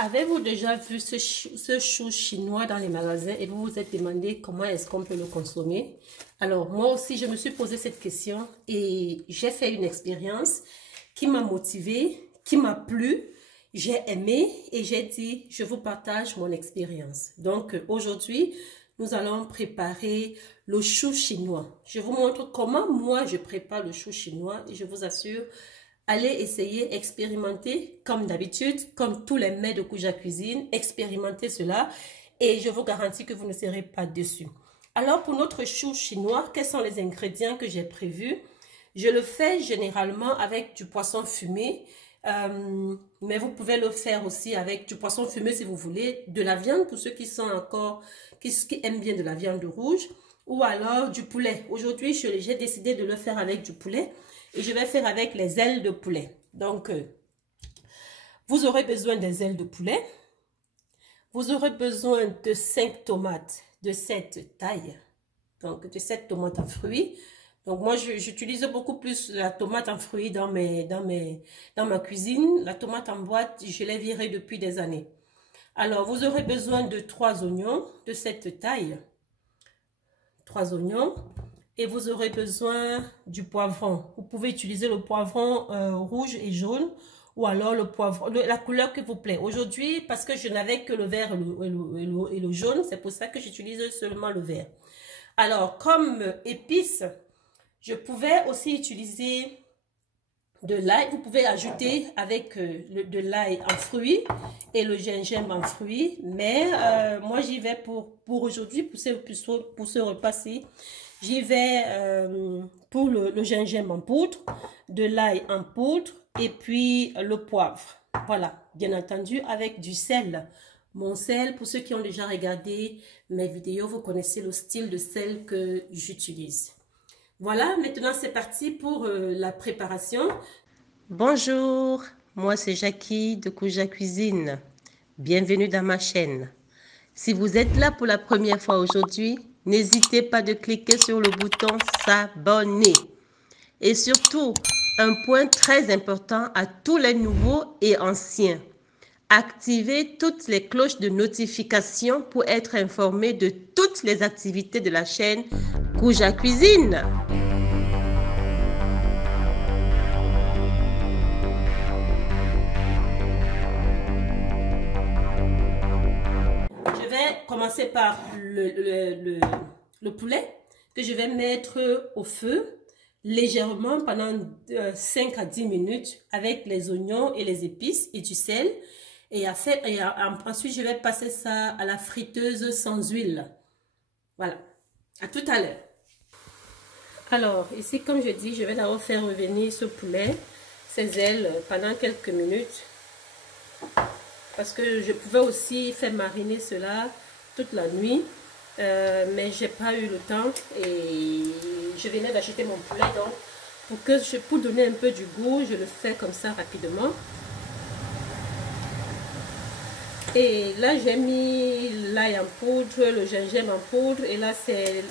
Avez-vous déjà vu ce chou chinois dans les magasins et vous vous êtes demandé comment est-ce qu'on peut le consommer? Alors, moi aussi, je me suis posé cette question et j'ai fait une expérience qui m'a motivée, qui m'a plu, j'ai aimé et j'ai dit, je vous partage mon expérience. Donc, aujourd'hui, nous allons préparer le chou chinois. Je vous montre comment moi je prépare le chou chinois et je vous assure, allez essayer, expérimenter comme d'habitude, comme tous les mets de Kuja Cuisine, expérimentez cela et je vous garantis que vous ne serez pas déçus. Alors pour notre chou chinois, quels sont les ingrédients que j'ai prévus? Je le fais généralement avec du poisson fumé, mais vous pouvez le faire aussi avec du poisson fumé si vous voulez, de la viande pour ceux qui sont encore, qui aiment bien de la viande rouge, ou alors du poulet. Aujourd'hui, j'ai décidé de le faire avec du poulet. Et je vais faire avec les ailes de poulet. Donc, vous aurez besoin des ailes de poulet. Vous aurez besoin de 5 tomates de cette taille. Donc, de 7 tomates en fruits. Donc, moi, j'utilise beaucoup plus la tomate en fruits dans ma cuisine. La tomate en boîte, je l'ai virée depuis des années. Alors, vous aurez besoin de 3 oignons de cette taille. 3 oignons. Et vous aurez besoin du poivron. Vous pouvez utiliser le poivron rouge et jaune ou alors le poivron, la couleur que vous plaît. Aujourd'hui, parce que je n'avais que le vert et le jaune, c'est pour ça que j'utilise seulement le vert. Alors, comme épices, je pouvais aussi utiliser de l'ail. Vous pouvez ajouter avec de l'ail en fruits et le gingembre en fruits. Mais moi, j'y vais pour aujourd'hui, pour ce repas-ci. J'y vais pour le gingembre en poudre, de l'ail en poudre et puis le poivre. Voilà, bien entendu avec du sel. Mon sel, pour ceux qui ont déjà regardé mes vidéos, vous connaissez le style de sel que j'utilise. Voilà, maintenant c'est parti pour la préparation. Bonjour, moi c'est Jackie de Kuja Cuisine. Bienvenue dans ma chaîne. Si vous êtes là pour la première fois aujourd'hui, n'hésitez pas de cliquer sur le bouton s'abonner. Et surtout, un point très important à tous les nouveaux et anciens. Activez toutes les cloches de notification pour être informé de toutes les activités de la chaîne Kuja Cuisine. Commencer par le poulet que je vais mettre au feu légèrement pendant 5 à 10 minutes avec les oignons et les épices et du sel. Ensuite, je vais passer ça à la friteuse sans huile. Voilà. À tout à l'heure. Alors, ici, comme je dis, je vais d'abord faire revenir ce poulet, ses ailes, pendant quelques minutes. Parce que je pouvais aussi faire mariner cela toute la nuit, mais j'ai pas eu le temps et je venais d'acheter mon poulet, donc pour donner un peu du goût, je le fais comme ça rapidement. Et là j'ai mis l'ail en poudre, le gingembre en poudre, et là c'est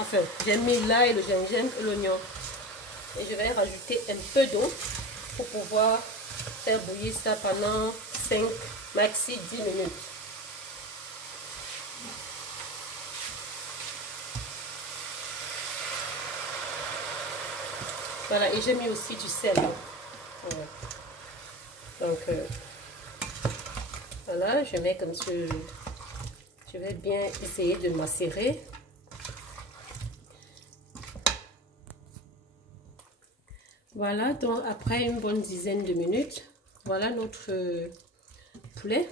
enfin j'ai mis l'ail, le gingembre et l'oignon, et je vais rajouter un peu d'eau pour pouvoir faire bouillir ça pendant 5, maxi 10 minutes. Voilà, et j'ai mis aussi du sel. Voilà. Donc, voilà, je mets comme ça. Je vais bien essayer de macérer. Voilà, donc après une bonne dizaine de minutes, voilà notre poulet.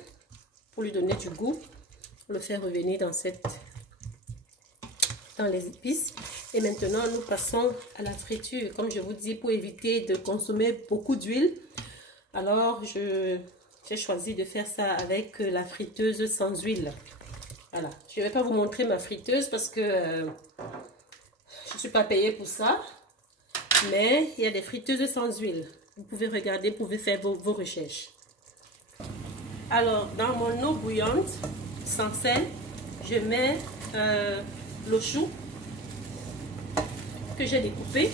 Pour lui donner du goût, le faire revenir dans les épices. Et maintenant, nous passons à la friture. Comme je vous dis, pour éviter de consommer beaucoup d'huile, alors j'ai choisi de faire ça avec la friteuse sans huile. Voilà, je ne vais pas vous montrer ma friteuse parce que je ne suis pas payée pour ça. Mais il y a des friteuses sans huile. Vous pouvez regarder, vous pouvez faire vos recherches. Alors, dans mon eau bouillante, sans sel, je mets le chou que j'ai découpé.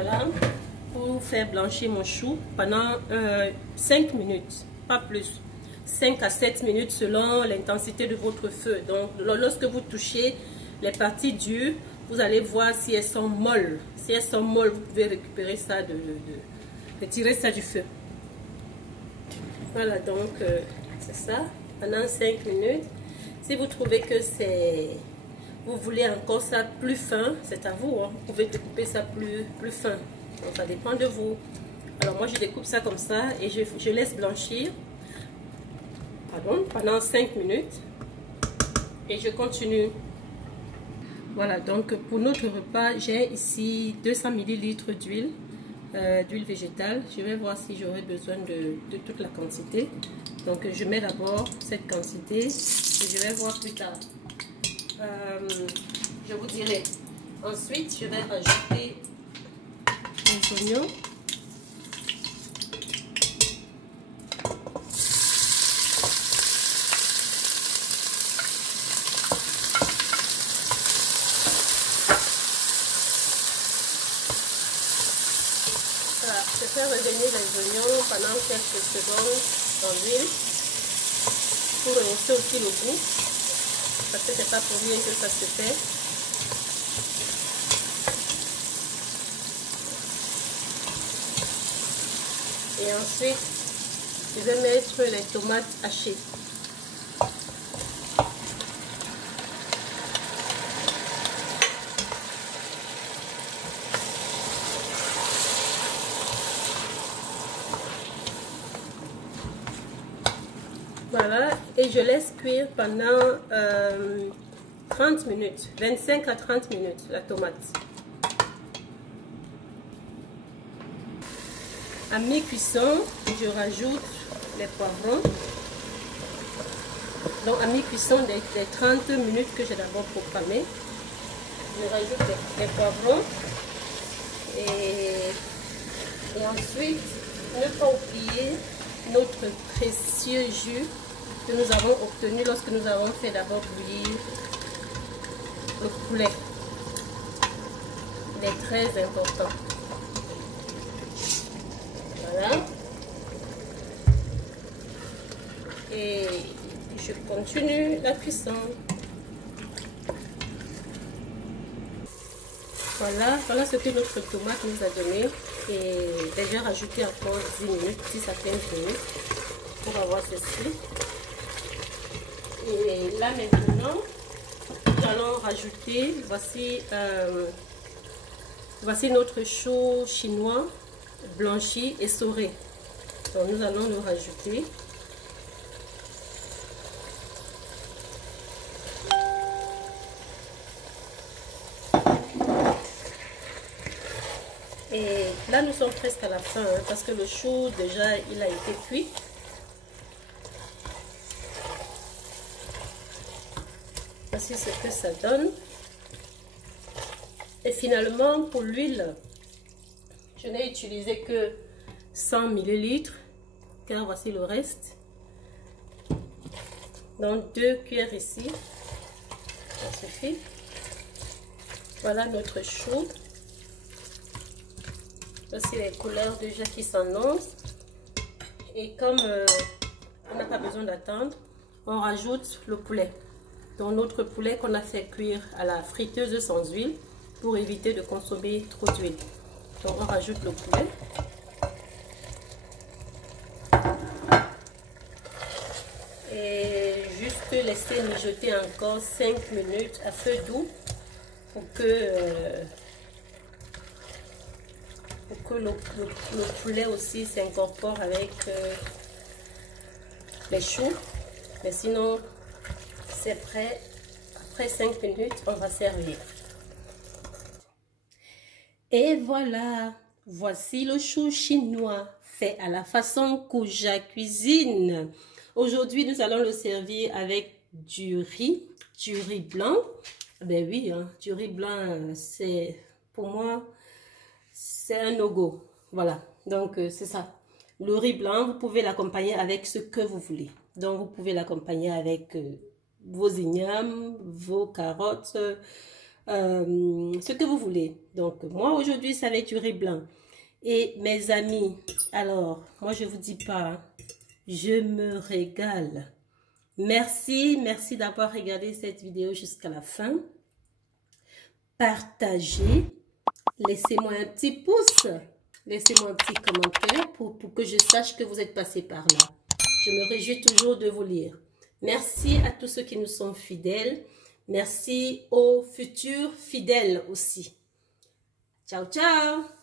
Voilà, pour faire blanchir mon chou pendant 5 minutes, pas plus. 5 à 7 minutes selon l'intensité de votre feu. Donc, lorsque vous touchez les parties dures, vous allez voir si elles sont molles. Si elles sont molles, vous pouvez récupérer ça, retirer ça du feu. Voilà, donc c'est ça, pendant 5 minutes. Si vous trouvez que vous voulez encore ça plus fin, c'est à vous, hein. Vous pouvez découper ça plus fin. Donc ça dépend de vous. Alors moi je découpe ça comme ça et je laisse blanchir pendant 5 minutes. Et je continue. Voilà, donc pour notre repas, j'ai ici 200 ml d'huile. D'huile végétale. Je vais voir si j'aurai besoin de toute la quantité. Donc je mets d'abord cette quantité et je vais voir plus tard. Je vous dirai. Ensuite, je vais rajouter les oignons. Je fais revenir les oignons pendant quelques secondes dans l'huile pour rehausser aussi le goût, parce que c'est pas pour rien que ça se fait. Et ensuite, je vais mettre les tomates hachées. Voilà, et je laisse cuire pendant 30 minutes, 25 à 30 minutes la tomate. À mi-cuisson, je rajoute les poivrons. Donc à mi-cuisson des 30 minutes que j'ai d'abord programmé, je rajoute les poivrons. Et ensuite, ne pas oublier notre précieux jus que nous avons obtenu lorsque nous avons fait d'abord bouillir le poulet. Il est très important. Voilà. Et je continue la cuisson. Voilà ce que notre tomate nous a donné. Et je vais rajouter encore 10 minutes, 10 à 15 minutes pour avoir ceci. Et là maintenant, nous allons rajouter, voici notre chou chinois blanchi et sauré. Donc nous allons le rajouter. Et là nous sommes presque à la fin, hein, parce que le chou déjà il a été cuit. Voici ce que ça donne. Et finalement pour l'huile, je n'ai utilisé que 100 ml, car voici le reste. Donc 2 cuillères ici, ça suffit. Voilà notre chou. Voici les couleurs déjà qui s'annoncent. Et comme on n'a pas besoin d'attendre, on rajoute le poulet. Donc notre poulet qu'on a fait cuire à la friteuse sans huile pour éviter de consommer trop d'huile. Donc on rajoute le poulet. Et juste laisser mijoter encore 5 minutes à feu doux pour que le poulet aussi s'incorpore avec les choux. Mais sinon, c'est prêt. Après 5 minutes, on va servir. Et voilà, voici le chou chinois fait à la façon Kouja Cuisine. Aujourd'hui, nous allons le servir avec du riz blanc. Ben oui, hein, du riz blanc, c'est pour moi, c'est un no-go. Voilà, donc c'est ça. Le riz blanc, vous pouvez l'accompagner avec ce que vous voulez. Donc, vous pouvez l'accompagner avec vos ignames, vos carottes, ce que vous voulez. Donc, moi, aujourd'hui, ça va être du riz blanc. Et mes amis, alors, moi, je vous dis pas, je me régale. Merci d'avoir regardé cette vidéo jusqu'à la fin. Partagez, laissez-moi un petit pouce, laissez-moi un petit commentaire pour que je sache que vous êtes passé par là. Je me réjouis toujours de vous lire. Merci à tous ceux qui nous sont fidèles. Merci aux futurs fidèles aussi. Ciao, ciao!